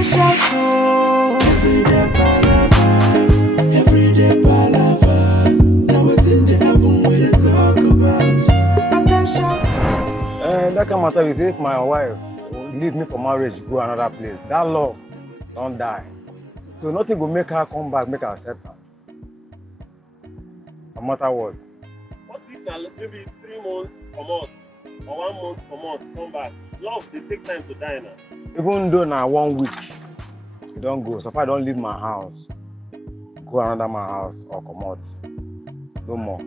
can shout oh, everyday palava. Now it's in the album we dey talk about. I can shout oh. That can matter with if my wife leave me for marriage, go another place. That love don't die. So nothing will make her come back, make her accept her. No matter what. What if now maybe 3 months per month or 1 month per month come back? Love they take time to die now. Even though now 1 week, you don't go. So if I don't leave my house, go another my house or come out. No more. So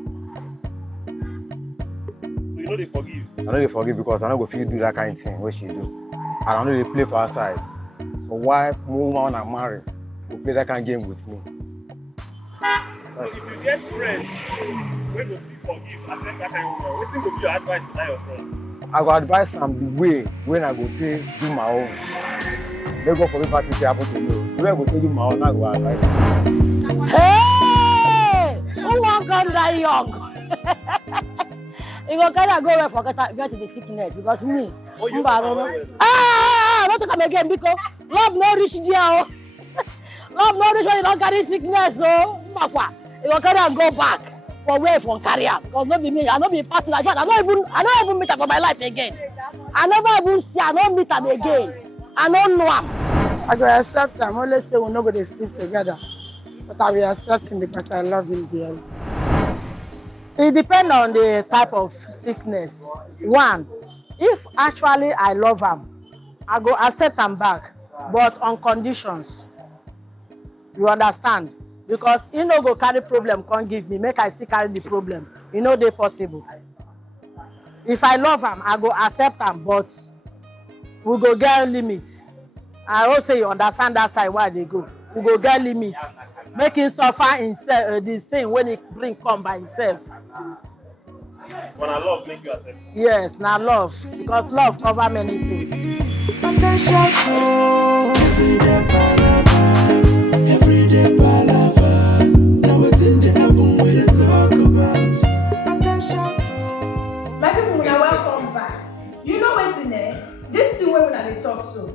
you know they forgive. I know they forgive because I know go feel do that kind of thing what she do. And I know they play for her side. So why woman I marry will play that kind of game with me? So if you get friends, when you forgive, accept that kind of woman, what will be your advice to that your friend? I go advise them the way when I go say do my own. They go for me party to happen to you. The way I go say do my own, I go advise them. Hey! Who won't come that young? You go carry go away for get to the sickness because me. Not to come again because love no reach there. Love no reach when you don't carry sickness, so you go carry and go back for way from career. Because not be me, I not be partner. I don't even meet her for my life again. I never even see, I don't meet her again. I don't know him. I go accept him. Only say we're not going to sleep together. But I will accept him because I love him dearly. It depends on the type of sickness. One, if actually I love him, I go accept him back, but on conditions. You understand? Because he no go carry problem, can't give me. Make I still carry the problem. You know they possible. If I love him, I go accept him, but we go get limit. I also you understand that side why they go. We go get limit. Make him suffer himself, the thing when he bring come by himself. When I love, make you accept. Yes, now love. Because love cover many things. I can shout oh, everyday palava. Now it's in the album we dey talk about. I can shout oh. My people, when I welcome back. You know what's in there? This thing when I talk so,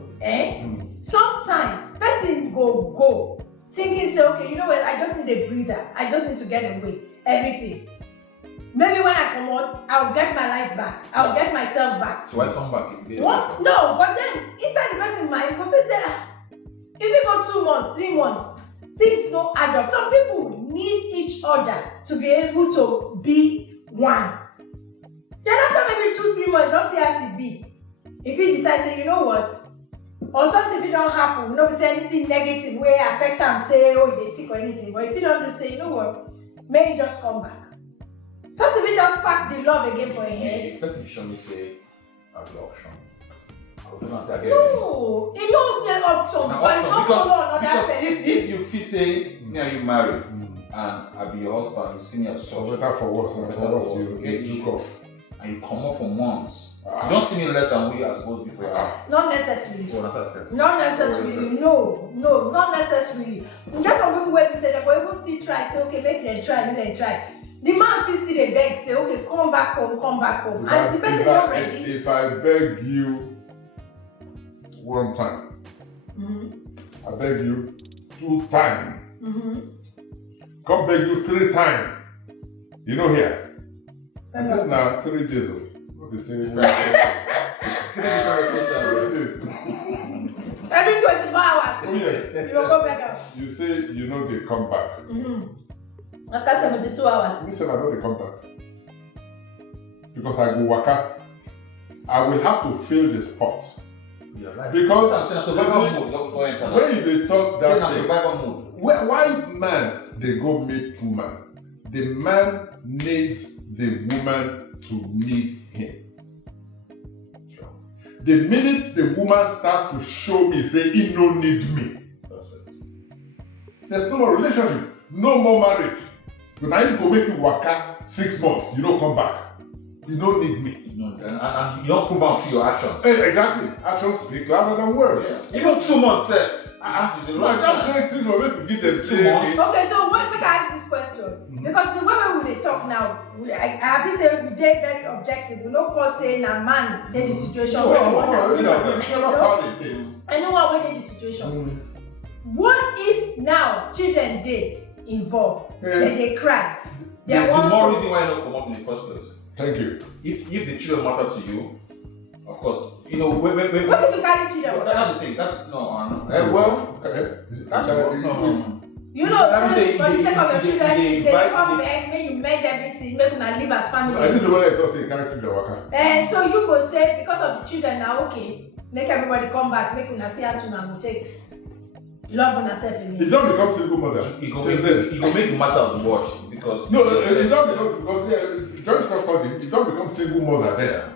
sometimes person go thinking say, okay, you know what? I just need a breather. I just need to get away. Everything. Maybe when I come out, I'll get my life back. I'll get myself back. So I come back again. What? No, but then inside the person's mind, go say, if you go 2 months, 3 months, things don't add up. Some people need each other to be able to be one. Then after maybe 2-3 months, don't see as it be. If you decide, say, you know what? Or something if it don't happen, don't say anything negative where affect them, say, oh, they sick or anything. But if you don't do, say, you know what? May it just come back. Something if you just spark the love again for your head. The person show me say, I have the option. No, it don't say option, but you don't follow another person. If you feel say, me and you married, and I be your husband, you see me as So better for worse, and for worse, you took off. and you come up for months. You don't see me less than we are supposed to be for your house. Not necessarily. So that's it. Not necessarily. No, not necessarily. Just some people where we say they go even still try, say okay, make them try. The man still they beg, say okay, come back home. And the person not ready. If I beg you 1 time, I beg you 2 times, come beg you 3 times, you know here. And this now 3 days old. The same 3 different locations. 3 days. Every 24 hours. Oh yes. You will go back out. You say you know they come back. After 72 hours. Me say I know they come back. Because I go waka, I will have to fill the spot. Because when you talk that thing, why man they go meet woman? The man needs the woman to need him. The minute the woman starts to show me, say he no need me, there's no more relationship, no more marriage. But now you go make you waka 6 months, you don't come back. You don't need me. And you don't prove out through your actions. Exactly. Actions speak louder than words. Yeah. Even 2 months, I just say 6 months, maybe give them 6 months. Okay, so when make I ask this question, because the way we dey talk now, I have to say we dey very objective. We no call say na man dey the situation. Anyone wey dey the situation. What if now children dey involved? They cry. The more reason why you don't come up in the first place. Thank you. If the children matter to you, of course, you know. What if you carry children? That's the thing. That's no. Well, that's no. You know, for the sake of your children, they come back, make you mend everything, make you live as family. I just want to talk say carry children waka. And so you go say because of the children now, okay, make everybody come back, make una see as soon as we take. Love on herself again. You don't become single mother. You go make matters worse because no, you don't because you don't become single mother there.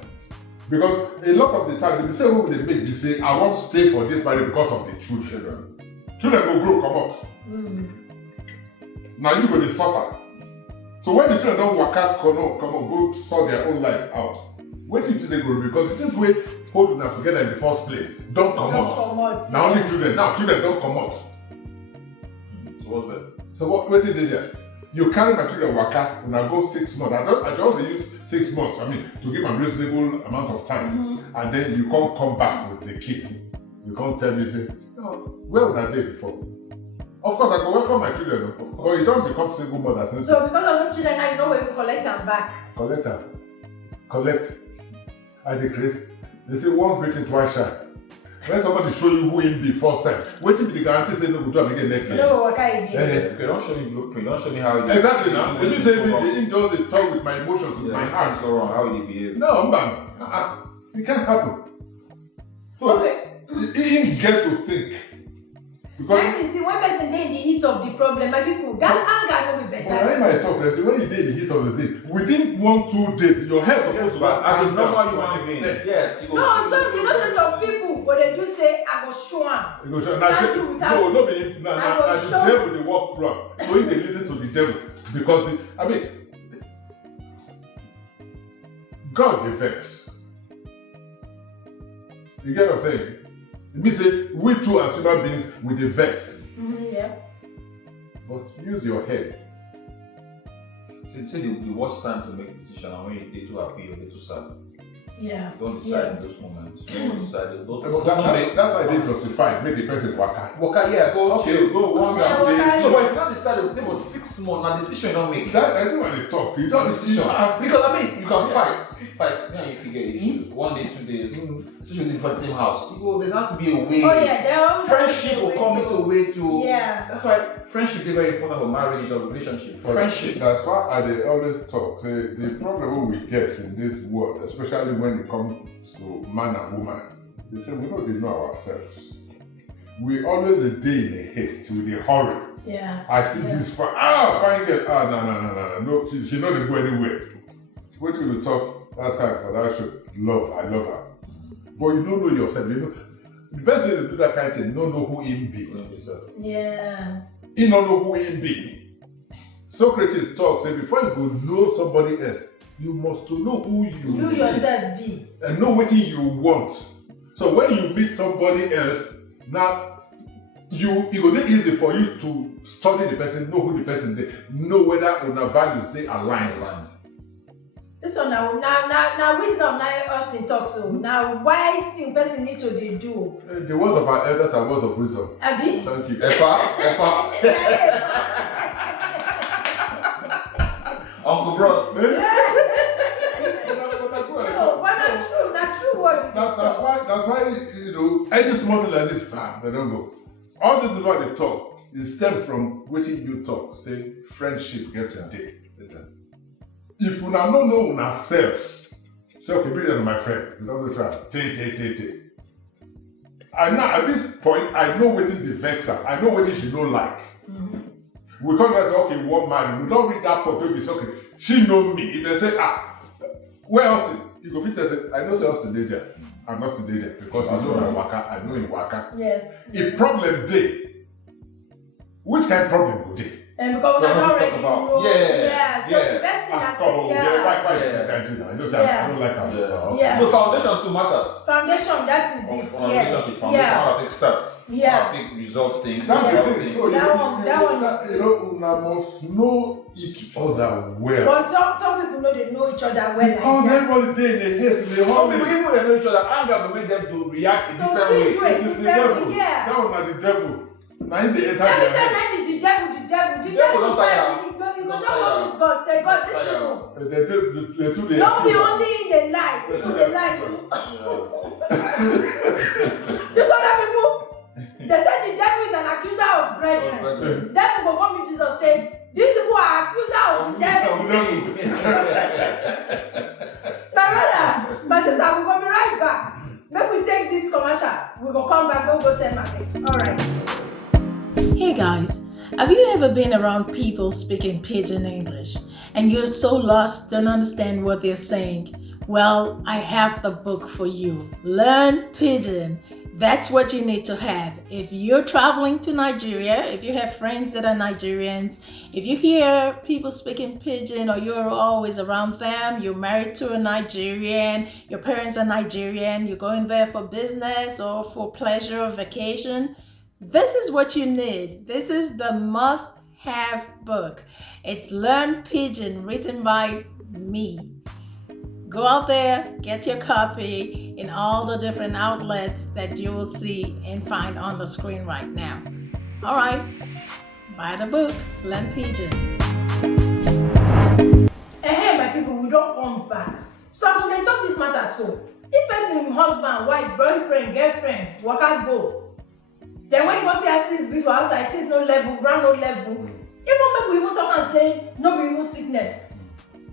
Because a lot of the time the same way they make me say I want to stay for this marriage because of the children. Children will grow, come out. Now you go to suffer. So when the children don't work out, come on, go sort their own life out. Wait till they grow because the things we hold them together in the first place don't come out. Now only children. Now children don't come out. So what's that? So what did they do? You carry my children waka and I go 6 months. I just use 6 months. To give them reasonable amount of time, and then you can't come back with the kids. You can't tell me say, no, where would I be before? Of course, I go welcome my children, but you don't become single mothers. So because of the children now, you know where you collect them back. Collect. I decrease. They say once bitten, twice shy. When somebody show you who him be first time, wait till the guarantee say no go do am again next year. No, okay, again. Okay, don't show me blueprint. Don't show me how it exactly now. They mean say they just they talk with my emotions, with my heart. Go wrong. How will they behave? No, man. It can't happen. So he didn't get to think. Because when person dey in the heat of the problem, my people, that anger no be better. Well, I talk, when you dey in the heat of the thing, within 1-2 days, your head supposed to as a normal human being. Yes. No, so you know say some people, but they do say, I go show am. You go show am. No, be the devil dey walk through am. So if they listen to the devil, because God dey vex. You get what I'm saying? It means say we too as human beings we dey vex. Yeah. But use your head. So you say the worst time to make a decision and when you're too happy or too sad. Yeah. Don't decide in those moments. Don't decide in those moments. That's why they justify. Make the person waka. Yeah, go chill. Go 1 day. So if you not decide to stay for 6 months, now decision you don't make. That I think when they talk, you don't decision. Because you can fight. If you fight, now you figure issues. 1 day, 2 days, especially for the same house. There has to be a way. Oh yeah, friendship will come into a way to. Yeah. That's why friendship is very important for marriage or relationship. Friendship. That's why they always talk. Say the problem we get in this world, especially when it comes to man and woman, they say we don't know ourselves. We always a day in a haste, with a hurry. Yeah. I see this fine girl. No, she not go anywhere. What we talk that time for that show? Love, I love her. But you don't know yourself. You know the best way to do that kind of thing, you don't know who him be. Yeah. You don't know who him be. Socrates talks, say before you go know somebody else, you must to know who you yourself be. And know what you want. So when you meet somebody else, now it will be easy for you to study the person, know who the person is, know whether on the values they align. This one now wisdom now Austin talks so. Now why still person need to do? The words of our elders are words of wisdom. Abi? Thank you. Epa. Uncle Bros. But not true word. That's why any small thing like this, they don't go. All this is what they talk. It stems from what you talk. Say friendship get today. If you now don't know ourselves, say okay, Bridget, my friend, you don't go try. And now at this point, I know what is the vexer. I know what she don't like. We come and say, okay, one man. We don't read that part. We say, okay, she know me. If they say, where Austin? You go fit and say, I know say Austin dey there. I'm not still there because I know my waka. I know in waka. Yes. If problem day, which kind of problem go there? And because we Well, are what we already talk about. know. Yeah, So yeah. the best thing I Oh, said, yeah, why Yeah. this kind of thing? I know that Yeah. I don't like how Yeah. So foundation too matters. Foundation, that is Of it. relationship, Yes. foundation, Yeah. how I think starts. Yeah. How I think resolve things. That's Yeah. the resolve thing. things. So That one- you know, una must know each other well. But some people know they know each other well. Because like that. everybody day in the haste, in the Some hurry. people, even when they know each other, anger will make them to react in So different still ways. do it. It is the Different, devil. yeah. That one are the devil. Now in the enter Every their time head. I meet the devil. The Devil devil don't say, tire. you go Don't don't tire. work with God. Say, God, these Tire. people. They do the Don't be only in the light. They You do know their the light business. too. These other people, they say the devil is an accuser of brethren. Devil will come to Jesus and say, these people are accuser of the devil. My brother, my sister, we're going to be right back. Maybe we take this commercial. We're going to come back, we'll go sell market. All right. Hey guys, have you ever been around people speaking Pidgin English and you're so lost, don't understand what they're saying? Well, I have the book for you. Learn Pidgin. That's what you need to have. If you're traveling to Nigeria, if you have friends that are Nigerians, if you hear people speaking Pidgin or you're always around them, you're married to a Nigerian, your parents are Nigerian, you're going there for business or for pleasure or vacation, this is what you need. This is the must-have book. It's Learn Pidgin, written by me. Go out there, get your copy in all the different outlets that you will see and find on the screen right now. All right, buy the book, Learn Pidgin. Hey, my people, we don't come back. So as we talk this matter, so if person, husband, wife, boyfriend, girlfriend, work out go. Then when you want to see things before outside, things no level, ground no level. Even make we even talk and say no be even sickness.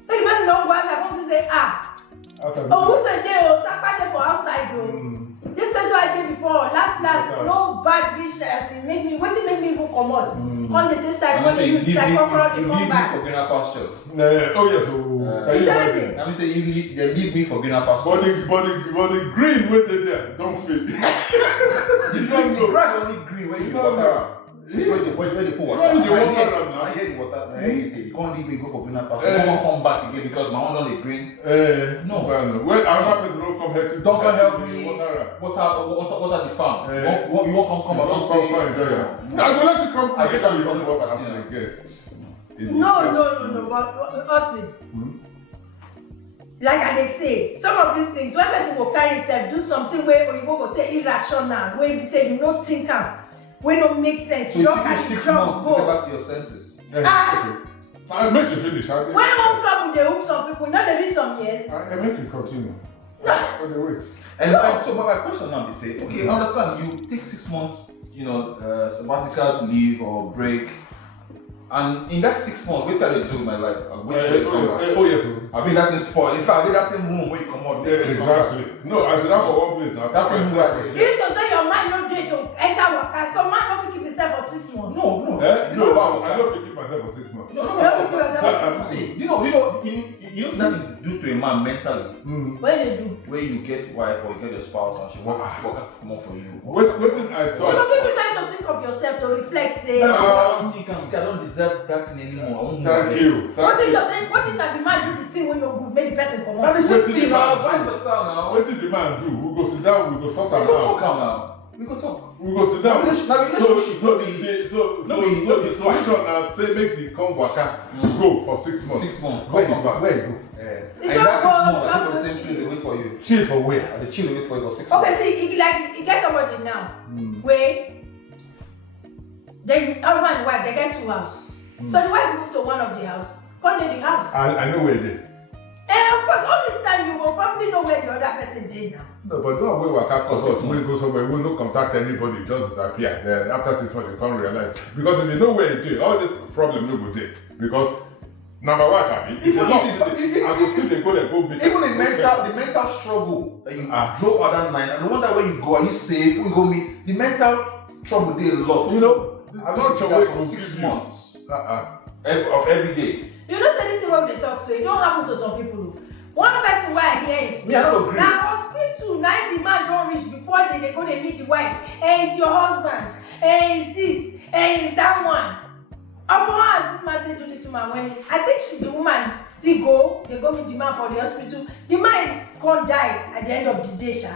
When the person don't go outside, comes to say who today or Saturday for outside though. This person I did before, last no bad vicious. It make me even come out. Come the taste like when you use psychopro, they come back. For greener pastures. Oh yes, can you imagine? Let me say they leave me for greener pastures. But the green where they there don't fit. The grass only green where you water. Where they put water. Where you water I hear the water. You can't leave me go for greener pastures. You won't come back again because my own on the green. No. Well, another person don't come here to Don't help me. Water the farm. You won't come back. Don't come enjoy it. I will let you come. I get you from the come water as a guest. No. But Austin. Like I dey say, some of these things, when person will carry himself, do something where you go say irrational, where you say you no think am, where no make sense. So you it don't takes carry 6 drop months to get go. back to your senses. I make you finish. When home trouble they hook some people, not they do some years. I make you continue. Wait. And so my question now is say, okay, I understand you take 6 months, sabbatical leave or break. And in that 6 months, what did I do in my life? Oh yes. I mean that's in spoil. In fact, I did that same room where you come out. Exactly. No, I said that for one place now. That's the where You need to say your mind no dey to enter worker. So man no fit keep himself for 6 months. No. I don't think keep myself for 6 months. You don't fit keep yourself for 6 months. See, you know nothing to do to a man mentally. What they do? Where you get wife or you get your spouse and she work more for you. What thing I You thought? don't give you time to think of yourself to reflect. Say. I don't think I don't deserve that thing anymore. I won't Thank you. What if that the man do the thing when no good, make the person come That out? is the Wait till thing the man now. Vice versa now. What did the man do? We go sit down, we go sort We am go out. talk now. We go talk. We go sit down. Now So the solution now say make the come waka go for 6 months. 6 months. Where Come back. you go? And that 6 months, I go to the same place they wait for you. Chill for where? And the chill wait for you for 6 months. Okay, see, you get somebody now where the husband and wife they get 2 houses. So the wife moved to one of the house, come to the house. I know where it is. And of course, all this time you will probably know where the other person did now. No, but don't we waka for us. We go somewhere, we don't contact anybody, just disappear. Then after 6 months, you can't realize. Because if you know where it is, all this problem no go there. Because number one, I mean, if you still they go meet. Even the mental struggle that you drop out that night, and the wonder where you go, are you safe? We go meet the mental trouble there a lot. You know, I've not been your way for to 6 give months you. of every day. You know, say this is what they talk so it don't happen to some people. One person why I hear is Me, I don't agree. now hospital, now the man don't reach before they go they meet the wife. Hey, it's your husband. Hey, it's this. Hey, it's that one. How this man take do this woman when I think the woman still go, they go meet the man for the hospital. The man can't die at the end of the day, sha.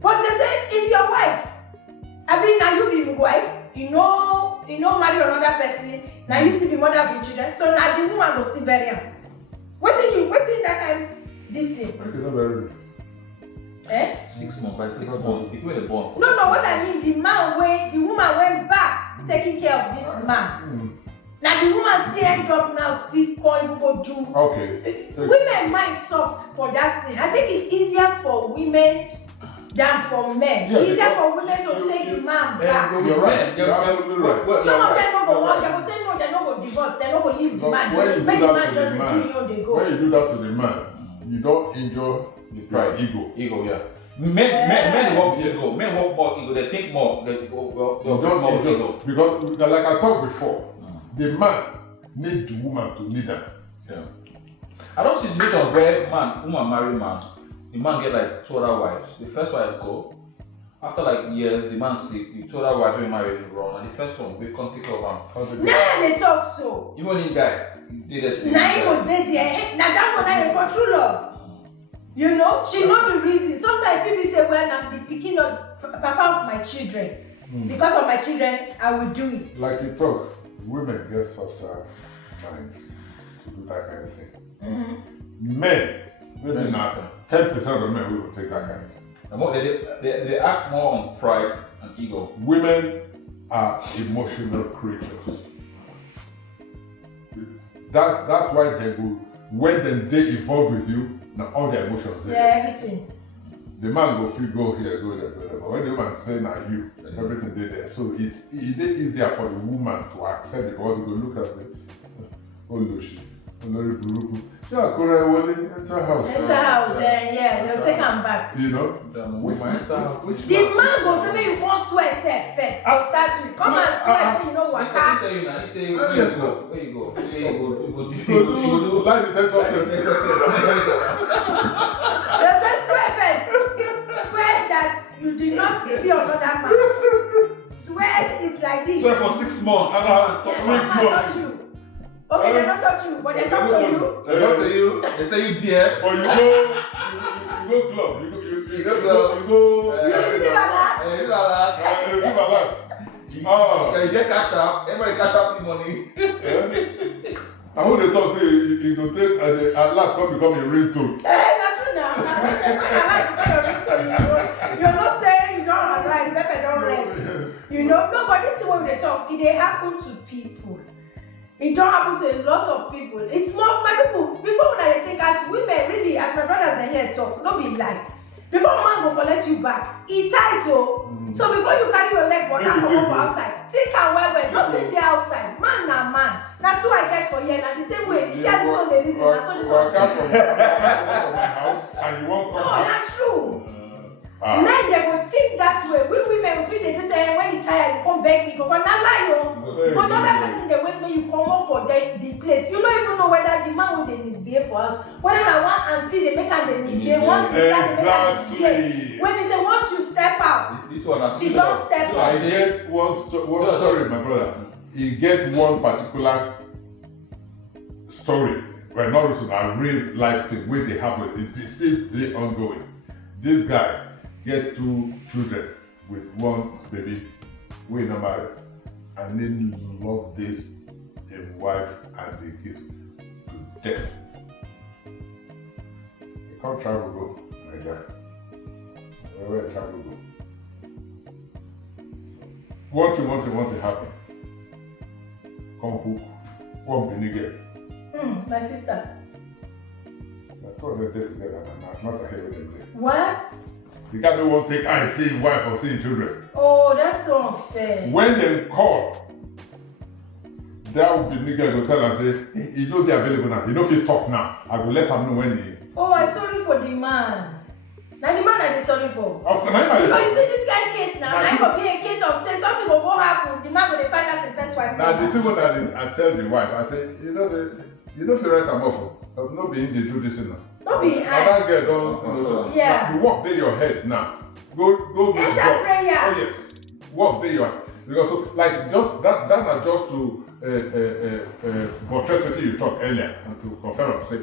But they say it's your wife. I mean, now you be my wife, you know marry another person, now you still be mother of your children. So now the woman will still bury him. What's in that kind this thing? Why you not bury me? 6 months, by 6 months, if you were born. No, what I mean, the woman went back taking care of this man. Now the woman still end up now see can't go do. Okay. Women mind soft for that thing. I think it's easier for women than for men. Yeah, easier for women to take the man back. You're right. You're absolutely right. Some of them don't go work. They will say no. They don't go divorce. They don't go leave the man. Make the man just do they go. When you do that to the man, you don't injure the pride, ego. Ego, yeah. Men walk ego. Men walk more ego. They think more. They walk more ego. Because, like I talked before, the man need the woman to need her. Yeah. I don't see situations where woman marry man, the man get like 2 other wives. The first wife go. After like years, the man sick. The 2 other wives will marry him wrong, and the first one we can't take care of him. Now they talk so. Even in guy, did that thing. Now he go dead there. Now that one I control love. You know, she know the reason. Sometimes people say, well, I'm the picking of papa of my children. Because of my children, I will do it. Like you talk, women get softer minds to do that kind of thing. Men, maybe not 10% of men will take that kind of thing. They act more on pride and ego. Women are emotional creatures. That's why they go, when they evolve with you, now all their emotions there. Yeah, everything. The man go feel go here, go there, go there. But when the woman say now you, everything they there. So it's easier for the woman to accept it because you go look at it. Oh Lucy, Olori Buruku. Yeah, Korea Wally, enter house. Yeah, they'll take him back. You know? The man go say make you come swear self first. I'll start with come and swear so you know what. I tell you now, you say where you go. You go do Lie detector test. Let's swear first. Swear that you did not see another man. Swear is like this. swear for 6 months. Touch you. Okay, they don't touch you, but they talk to you. They talk to you. They say you dear. Or you go club. You go. You receive a lot. You receive a lot. You get cash out. Everybody cash out the money. And when they talk to you, you go take a lot come become a ringtone. Not true now. You're not saying you don't have right, pepper don't rest. You know, no, but this thing when they talk, it happen to people. It don't happen to a lot of people. It's more my people. Before when I think as women, really, as my brothers they here talk, don't be lie. Before man go collect you back, it tight oh. So before you carry your leg, but now go over outside. Take and well, not take the outside. Man na man. That's what I get for here. Now the same way. You see how this one the reason. That's what this one. From my house and you won't come No, back. not true. Now they will think that way. We women feel they just say when you tired, you come back, you go. But not lie yo. But another person they wait when you come up for the place. You don't even know whether the man will they misbehave for us. Whether that one auntie they make and they misbehave. One sister they make and misbehave. When we say once you step out, This one she don't step out. I get one story, my brother. He get one particular story. Well, not recent, a real life thing where they happen. It is still ongoing. This guy get 2 children with one baby. We not married. And then love this wife and the kids to death. He can't travel go, my guy. Where travel go. What you want to happen? Come cook. One penny girl. My sister. I thought they did together and not a heavy day. What? You can't do one thing and see wife or see children. Oh, that's so unfair. When they call, that would be nigga go tell and say, he don't be available now. You know if you talk now, I will let him know when he. Oh, I'm sorry for the man. Now the man that is sorry for. Of course, Because you see this kind of case now, it could be a case of say something will go happen, the man will find out in first wife. Now the thing that I tell the wife, I say, you know if you write a muffle, but not being they do this now. Don't be that girl don't yeah. You walk there your head now. Go enter prayer. Oh yes. Walk there your head. Because so, like just that are just to buttress what you talked earlier and to confirm and say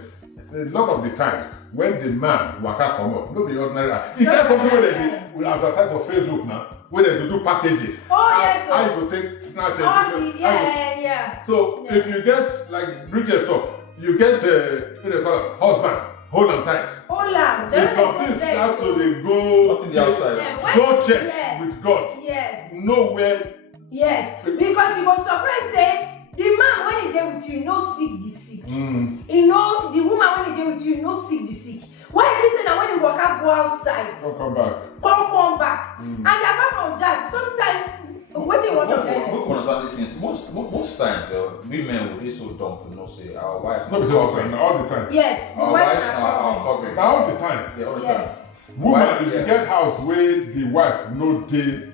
a lot of the times when the man waka come up, no be ordinary. You get something where they will advertise on Facebook now, where they do packages. Yes. How you go take snatch Yeah. So if you get like Bridget talk, you get what they call it, husband, hold on tight. Hold on. If something starts to they go Not in the outside. go check with God. Yes. Nowhere. Yes. Because you go surprise say the man when he dey with you, no sick the sick. You know the woman when he dey with you, no sick the sick. Why you listen and when you walk out, go outside. Don't come back. Come back. And apart from that, sometimes what you want to tell We understand these things. Most times, women will be so dumb to not say our wives. No, be so often, all the time. Yes. Our wives are covering. Now all the time. Yeah, all the Yes. time. Woman, Wife, if yeah. you get house where the wife no dey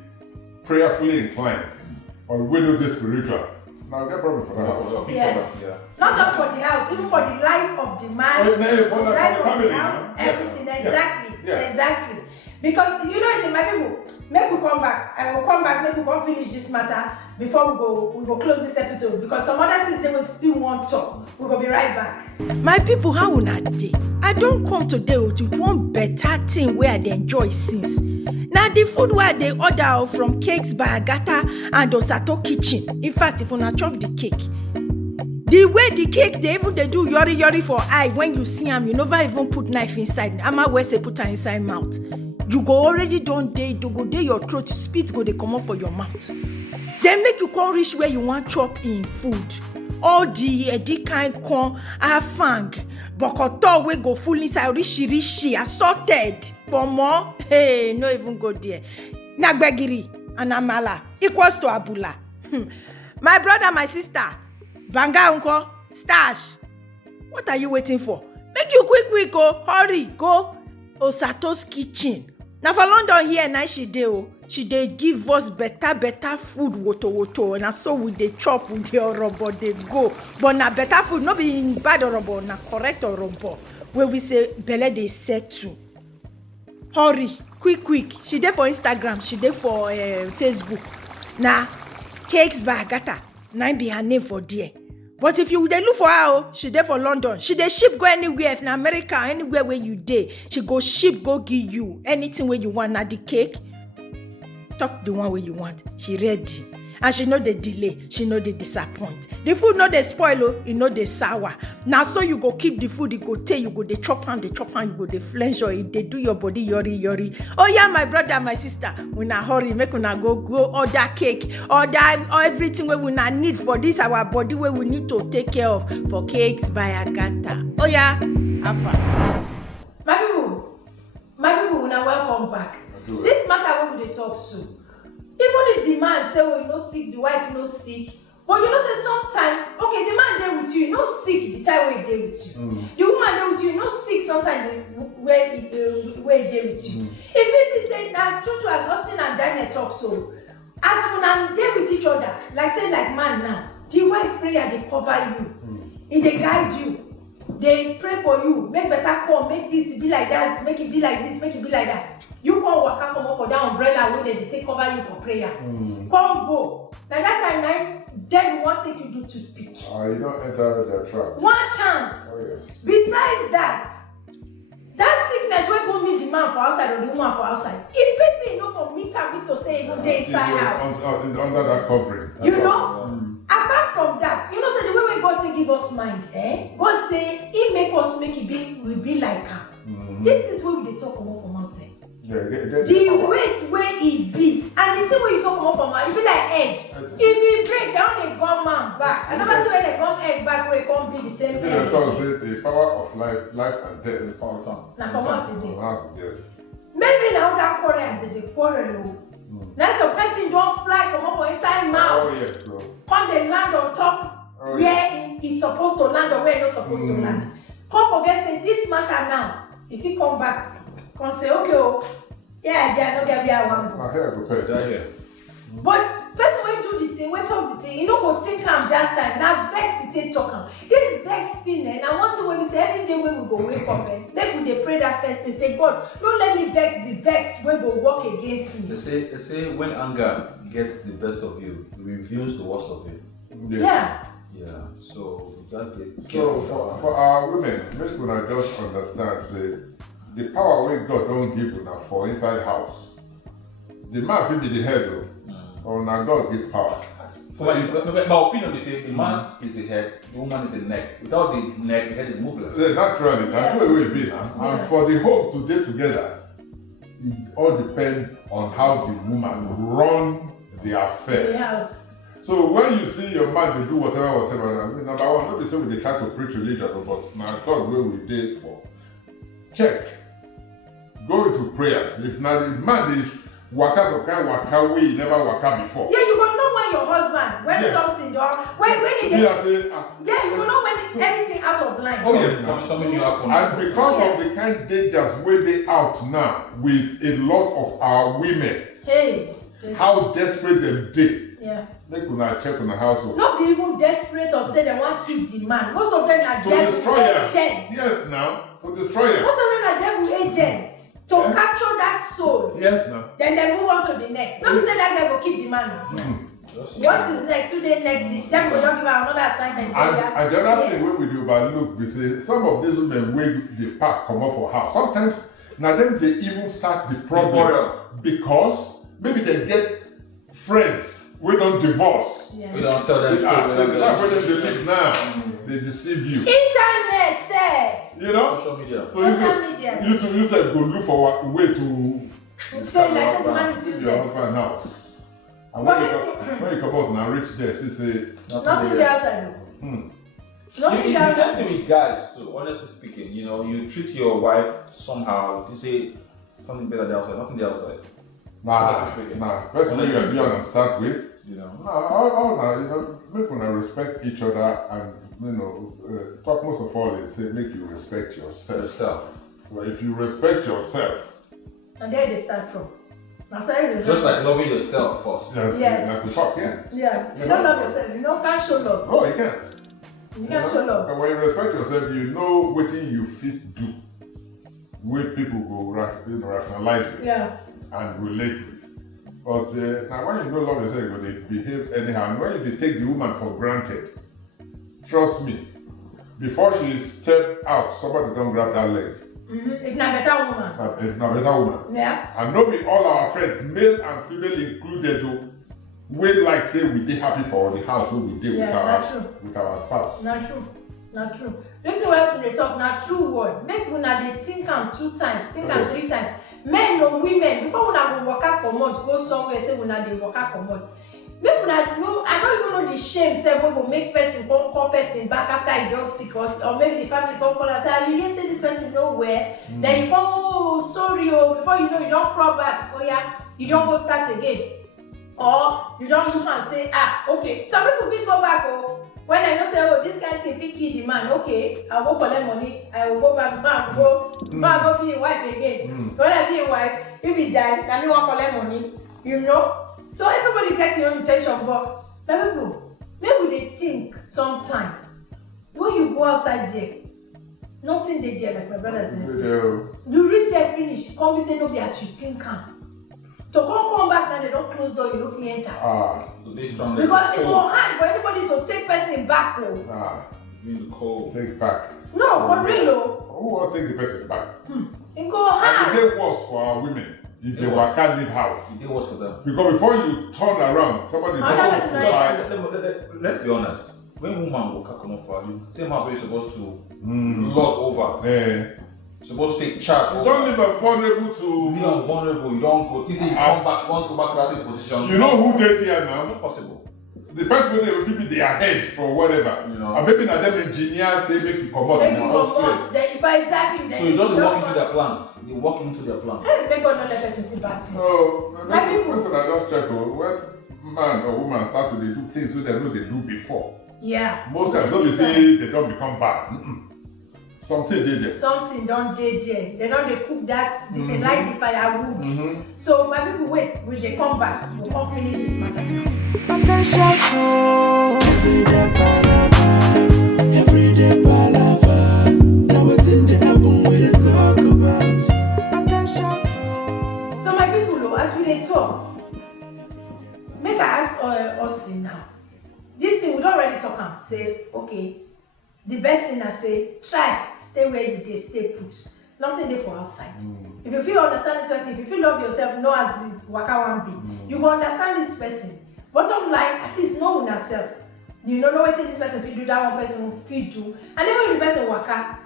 prayerfully inclined, or we no dey spiritual, now get problem for that house. Yes. Yeah. Not just for the house, even for the life of the man, Oh, yeah, for the life of family, the house, man. everything. Yes. Exactly. Yes. Exactly. Because you know it's in my people. Make we come back. I will come back, make we come finish this matter before we go close this episode. Because some other things they will still want to talk. We will be right back. My people, how una dey? I don come today with one better thing where I dey enjoy since. Na the food where they order from Cakes by Agatha and Osato Kitchen. In fact, if una chop the cake, the way the cake they do yori for eye when you see am, you never even put knife inside. Ama wey say put am inside mouth. You go already don dey, you go dey your throat, spit go dey comot for your mouth. Then make you come reach where you want chop in food. All the kind corn, afang, bokoto wey go full inside rishi assorted. Pomo, hey, no even go there. Nagbegiri and amala equals to abula. My brother, my sister, banga unko, stash. What are you waiting for? Make you quick, oh, hurry, go. Osato's Kitchen. Now for London here, now she dey give us better food, woto, and so we dey chop with the orobo dey go. But na better food, no be bad orobo, na correct orobo. Where we say belle dey settle. Hurry, quick. She dey for Instagram, she dey for Facebook. Na Cakes by Agatha, na be her name for there. But if you dey look for her, she dey for London. She dey ship go anywhere. If na America, anywhere where you dey, she go ship go give you anything where you want. Na the cake, talk the one where you want. She ready, and she no dey delay. She no dey disappoint. The food no dey spoil, e no dey sour. Na so you go keep the food. You go take, you go dey chop am. You go dey flench or it dey do your body yori. Oh yeah, my brother, my sister, una hurry, make una go order cake, order everything wey una need for this our body wey we need to take care of for Cakes by Agatha. Oh yeah, have fun. My people, una welcome back. This matter wey we dey talk so. Even if the man say, oh, you no sick, the wife no sick, but you know say sometimes, okay, the man dey with you, no sick the time where he dey with you. The woman dey with you, no sick sometimes where he dey with you. If it be say na true as Austin and Daniel talk so, as una dey with each other, like say like man now, the wife prayer dey cover you, e dey guide you, dey pray for you, make better come, make this be like that, make it be like this, make it be like that. You come waka come up for that umbrella wey they take cover you for prayer. Come go. Now that time now, devil wan take you do toothpick. You don't enter their trap. One chance. Oh yes. Besides that sickness wey go meet the man for outside or the woman for outside, e make me no for meet am if to say even dey inside house. Under that covering. You know? Apart from that, you know say the way wey God take give us mind, God say He make us make we be like am. This is wey we dey talk about for mountain. The weight where it be and the thing where you talk about from it be like egg. If it break down, they gum man back. I never see where they gum egg back where it can't be the same egg. They talk say the power of life and death is power of tongue. Now from what it is. Maybe now that quarrel as they quarrel. Now some kind thing don't fly come up for inside mouth. Oh yes, so. Come they land on top where it's supposed to land or where it's not supposed to land. Come forget say this matter now. If he come back. Can say okay, they are not gonna be a one go. My hair go pay. That here. But person when do the thing, when talk thing, you no go think am that time. Na vex you take talk am. This vex thing, na one thing wey we say every day when we go wake up, make we dey pray that first thing. Say God, don't let me vex the vex wey go work against me. They say when anger gets the best of you, it reveals the worst of you. Yes. Yeah. Yeah. So just get So careful. for our women, make una just understand, say the power wey God don't give una for inside house. The man fit be the head though, or na God give power. So my opinion is say the man is the head, the woman is the neck. Without the neck, the head is moveless. Naturally, that's where we be now. And for the home to stay together, it all depends on how the woman run the affairs. Yes. So when you see your man they do whatever, I mean, number one, not be say we dey try to preach religion, but now God where we did for. Check. Go into prayers. If not, the man is waka some kind waka way you never waka before. Yeah, you go know when your husband when something done when it yeah, you go know when everything out of line. Oh yes, something new happen. And because of the kind dangers where they out now with a lot of our women, how desperate them dey. Yeah. Make una check on the household. Not be even desperate or say they want keep the man. Most of them are To devil destroy him. agents. Yes, now to destroy him. Most of them are devil agents to capture that soul. Yes, now. Then they move on to the next. Not be say that guy will keep the man. What is next? Today next, the devil will not give her another assignment. And the other thing wey we dey overlook be say some of these women wey dey pack comot for house sometimes na them dey even start the problem because maybe they get friends wey don divorce. We don't tell them. Say the life wey dem dey live now dey deceive you. Internet, say. You know. Social media. So Social media. you sef go look for a way to. So like say the man is your useless. husband house. And But when you come out now reach there, see say Nothing there outside. Nothing there It's the same outside. thing with guys too, honestly speaking. You know, you treat your wife somehow, you say something better there outside, nothing there outside. Nah. First thing you be on and start with. You know. All you know, make una respect each other and talk most of all is say make you respect yourself. Well, if you respect yourself, And there they start from. That's why it is. Just like loving yourself first. Yes. we talk, yeah. Yeah. If you don't love yourself, you can't show love. No, you can't. You can't show love. And when you respect yourself, you know what you fit do. Where people go rationalize with and relate with. But now when you don't love yourself, you they behave anyhow. And when you take the woman for granted, trust me, before she step out, somebody don't grab that leg. If not better woman. If not better woman. Yeah. And not be all our friends, male and female included, we like say we dey happy for the house where we did with our spouse. Not true. Listen what else they talk, not true word. Make una they think am 2 times, think am 3 times. Men or women, before una go waka comot, go somewhere, say una dey waka comot. Make una know, I don't even know the shame say we go make person call person back after he don sick or maybe the family come call and say, you hear say this person nowhere. Then you come, oh sorry, before you know you don't crawl back, you don't go start again. Or you don't look and say, okay. Some people will go back, when I know say, this kind of thing fit kill the man, okay, I'll go collect money, I will go back, man go be a wife again. When I be a wife, if he die, then me want collect money, you know. So everybody gets your own intention, but maybe they think sometimes when you go outside there, nothing they there like my brothers they say. You reach there finish, come be say no be as you think am. To come back now they don't close door, you don't fit enter. Because it will hard for anybody to take person back. Take back. No, for real. Who will take the person back? It go hard. And it get worse for our women. If they can't leave house. It worse for them. Because before you turn around, somebody let's be honest. When woman will come up for you, same house where you're supposed to log over. Supposed to take charge. You don't leave them vulnerable to. Be vulnerable. You don't go. This is you come back. You want to go back to that same position. You know who they there now? Not possible. The person will be their head for whatever. You know. And maybe not them engineers say make you come out in the first place. Exactly. So you just walk into their plans. They walk into their plans. Make God not let person see bad thing. No, people I just check when man or woman start to do things so they know they do before. Yeah. Most times don't say they don't become bad. Something they there. Something don't they there. They don't they cook that. They like the firewood. So my people wait. When they come back, we'll come finish this matter. can shout oh. Everyday palava. Now it's in the album we dey talk about. I can shout oh. So my people, as we dey talk, make I ask Austin now. This thing we don't already talk am. Say okay, the best thing I say, try stay where you dey, stay put. Nothing there for outside. If you feel understand this person, if you feel love yourself, know as it waka wan be, you go understand this person. Bottom line, at least know yourself. You don't know what this person fit do, that one person fit do, and then when the person waka,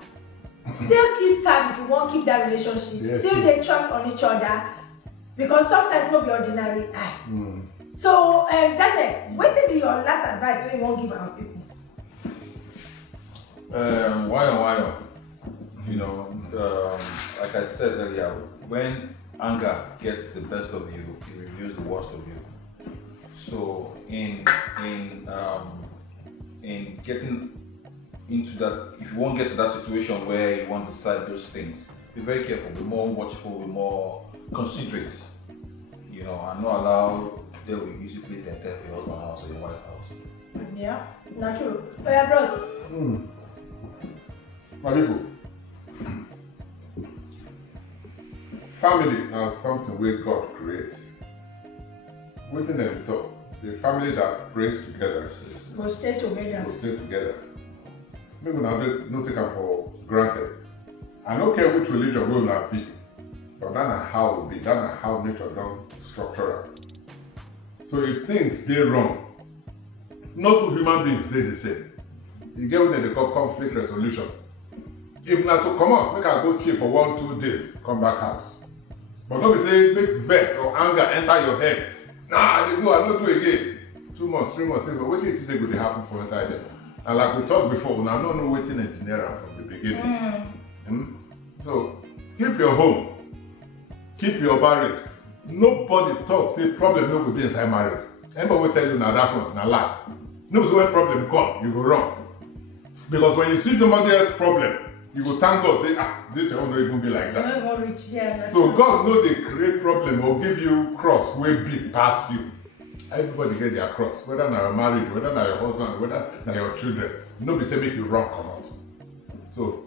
still keep tab if you want keep that relationship. Yes, Still they check on each other, because sometimes not be ordinary eye. So Daniel, what be your last advice when you want give our people? Why? You know, like I said earlier, when anger gets the best of you, it reveals the worst of you. So in getting into that, if you won't get to that situation where you want to decide those things, be very careful, be more watchful, be more considerate. You know, and not allow they will usually play their for your husband house or your wife's house. Yeah, not true. Oh yeah, bros. My people, family now something where God creates. Within them talk, the family that prays together Go stay together. will stay together. Maybe now they not take them for granted. I don't care which religion will not be, but that's how it will be. That's how nature done structure. So if things go wrong, not two human beings stay the same. You get what they call conflict resolution. If not to come out, make I go chill for 1-2 days, come back house. But don't be saying make vex or anger enter your head. Nah, I go, I don't do it again. 2 months, 3 months, 6 months. What do you think will happen for inside there? And like we talked before, we now don't know waiting engineering from the beginning. So keep your home, keep your marriage. Nobody talks, say problem no go dey inside marriage. Anybody will tell you now that one, now lie. Nobody when problem come, you go wrong. Because when you see somebody else's problem, you go thank God, say, this one don't even be like that. So God know they create problem or give you cross way big past you. Everybody get their cross, whether na your marriage, whether na your husband, whether na your children. Nobody say make you wrong come out. So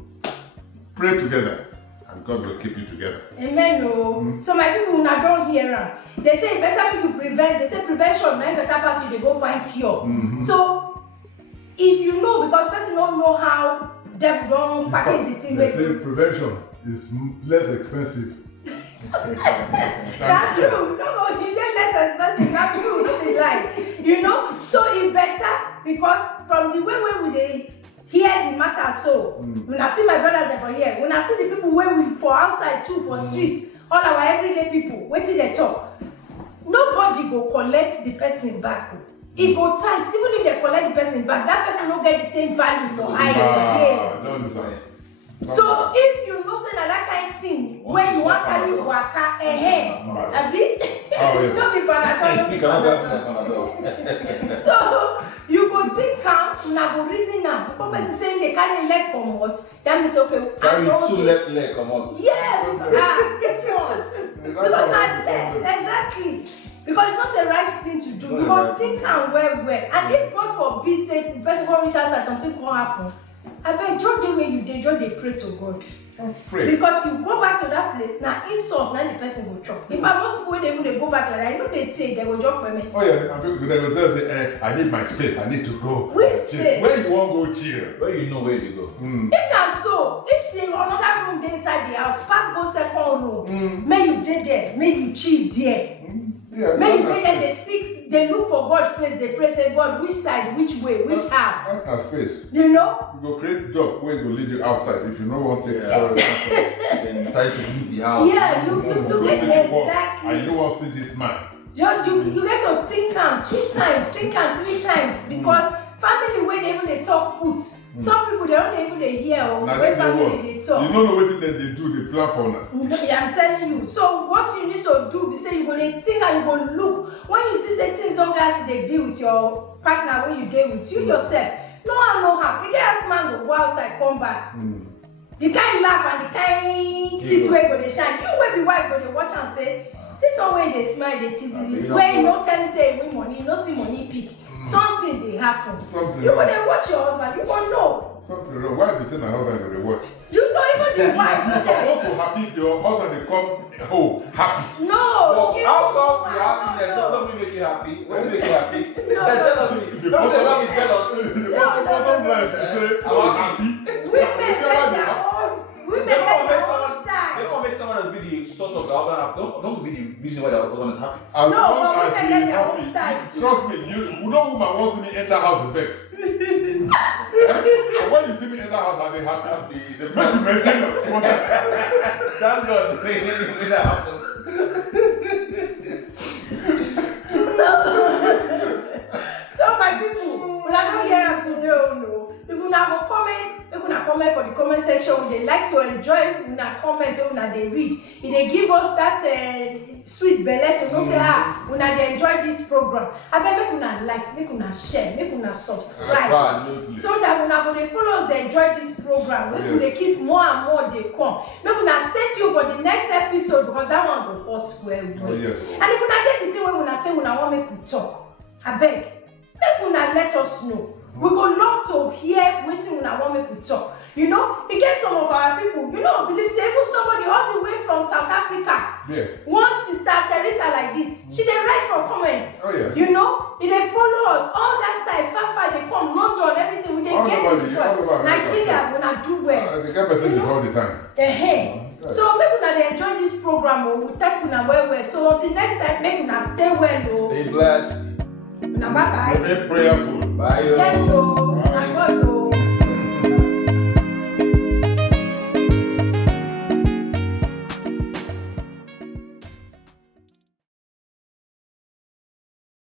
pray together and God will keep you together. Amen. So my people now don't hear them. They say better make you prevent. They say prevention, now better pass you, they go find cure. So if you know, because person don't know how devil don't package the thing. They say prevention is less expensive. That's true. No, you get less expensive. That's true. No be lie. You know. So it better because from the way we they hear the matter. So when I see my brothers there for here, when I see the people where we for outside too for street, all our everyday people waiting they talk. Nobody go collect the person back. It go tight. Even if they collect the person back, that person don't get the same value for eyes again. Don't decide. So if you know say that kind of thing when you want carry waka ahead, abi no be panadol. So you go think calm, una go reason now. Before person saying they carry leg comot, that means okay. Carry 2 left leg comot. Yeah, because guess what? Because na left exactly. Because it's not a right thing to do. You go think calm well, and if God forbid say the person won't reach outside, something can happen. Abeg, just the way you dey, just dey pray to God. Let's pray. Because you go back to that place, now insult, now the person go chop. In fact, most people when they go back like that, I know they take, they go jump for me. Oh yeah, they will tell say, I need my space, I need to go. Which space? Where you want go chill? Where you know where to go. If na so, if they another room dey inside the house, pack go second room, may you dey there, may you chill there. Yeah, may you dey there, they seek, they look for God face, they pray, say God, which side, which way, which how. That's space. You know? You go create job where you go lead you outside if you no want to take care. Then decide to leave the house. Yeah, you get exactly. And you don't want to see this man. Just you get to think am 2 times, think am 3 times because family wey dey even dey talk put. Some people they don't even dey hear or when family dey talk. You don't know wetin dem dey do, dey plan for una. I'm telling you. So what you need to do be say you go dey think and you go look. When you see say things don gas dey be with your partner wey you dey with, you yourself. No one know how. You get as man go outside come back. The kind laugh and the kind teeth wey go dey shine. You wey be wife go dey watch and say, this one wey dey smile dey tease me. Wey you no tell me say you win money, you no see money pick. something dey happen. Something You go wrong. dey watch your husband, you go know. Something wrong. Why be saying my husband go dey watch? You know even the wife You sef. supposed to happy if your husband dey come home happy. No. Well, you how come woman, your happiness no. don't make you happy? When make you happy? No. That's jealousy. The Don't say bottom- love is jealous. The bottom line be say I'm happy. Women make their own. Women They make don't their make own someone. They style. don't make someone else be the source of the husband happy. Don't be the reason why the husband is happy. As No, long but as women he get is their own style happy, too. trust me, you know woman wants me enter house effect. And when you see me enter house, are they happy? Make you maintain your Thank God when that happens. So my people, when I don't hear am today, oh no. If una go comment, make una comment for the comment section. We dey like to enjoy una comment when una dey read. If they give us that sweet belle to know say una dey enjoy this program. Abeg make una like, make una share, make una subscribe. Absolutely. So that una go dey follow us dey enjoy this program. Make we dey keep more and more dey come. Make una stay tuned for the next episode because that one go hot well well. Oh, yes. And if una get the thing wey una say una wan make we talk, abeg make una let us know. We go love to hear wetin una wan make we talk. You know, e get some of our people, you know, believe say even somebody all the way from South Africa. Yes. One sister Teresa like this, she dey write for comments. Oh, yeah. You know, e dey follow us all that side, far dey come, London, everything. We dey All get over to the the- all over point. America, Nigeria, una do well. They get messages all the time. So make una dey enjoy this program. Oh, we thank una well well. So until next time, make una stay well. Oh, Stay blessed. una bye bye. Be prayerful. Bye. Yes, so.